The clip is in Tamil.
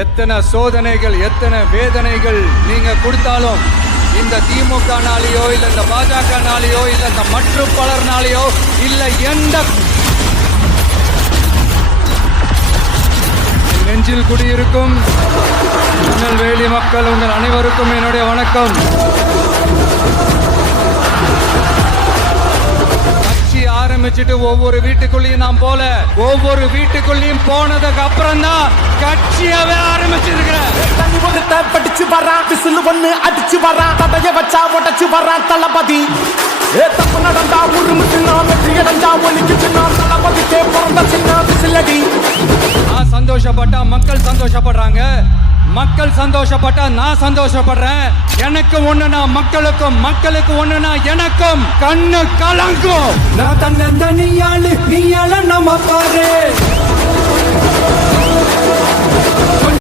எத்தனை சோதனைகள் எத்தனை வேதனைகள் நீங்க கொடுத்தாலும் இந்த திமுகனாலேயோ இல்ல இந்த பாஜகனாலேயோ இல்ல இந்த மற்றும் பலர்னாலேயோ இல்ல எந்த நெஞ்சில் குடியிருக்கும் திருநெல்வேலி மக்கள் உங்கள் அனைவருக்கும் என்னுடைய வணக்கம். கட்சி ஆரம்பிச்சுட்டு ஒவ்வொரு வீட்டுக்குள்ளேயும் நான் போல ஒவ்வொரு வீட்டுக்குள்ளேயும் போனதுக்கு அப்புறம் தான் கட்சியாவே ஆரம்பிச்சிருக்கிறேன். படிச்சு வரான் விசில் ஒண்ணு அடிச்சு வரான் தடைய வச்சா உடச்சு வரான் தளபதி. தப்பு நடந்தா உருமுச்சுனா வெற்றி அடைஞ்சா ஒலிக்குச்சுனா தளபதிக்கே பிறந்த சின்ன விசிலடி. நான் சந்தோஷப்பட்டா மக்கள் சந்தோஷப்படுறாங்க, மக்கள் சந்தோஷப்பட்டா நான் சந்தோஷப்படுறேன். எனக்கு ஒண்ணுனா மக்களுக்கும், மக்களுக்கு ஒண்ணுனா எனக்கும் கண்ணு கலங்கும். நான் தன்னந்தனியாளு நீயால நம்ம பாரு.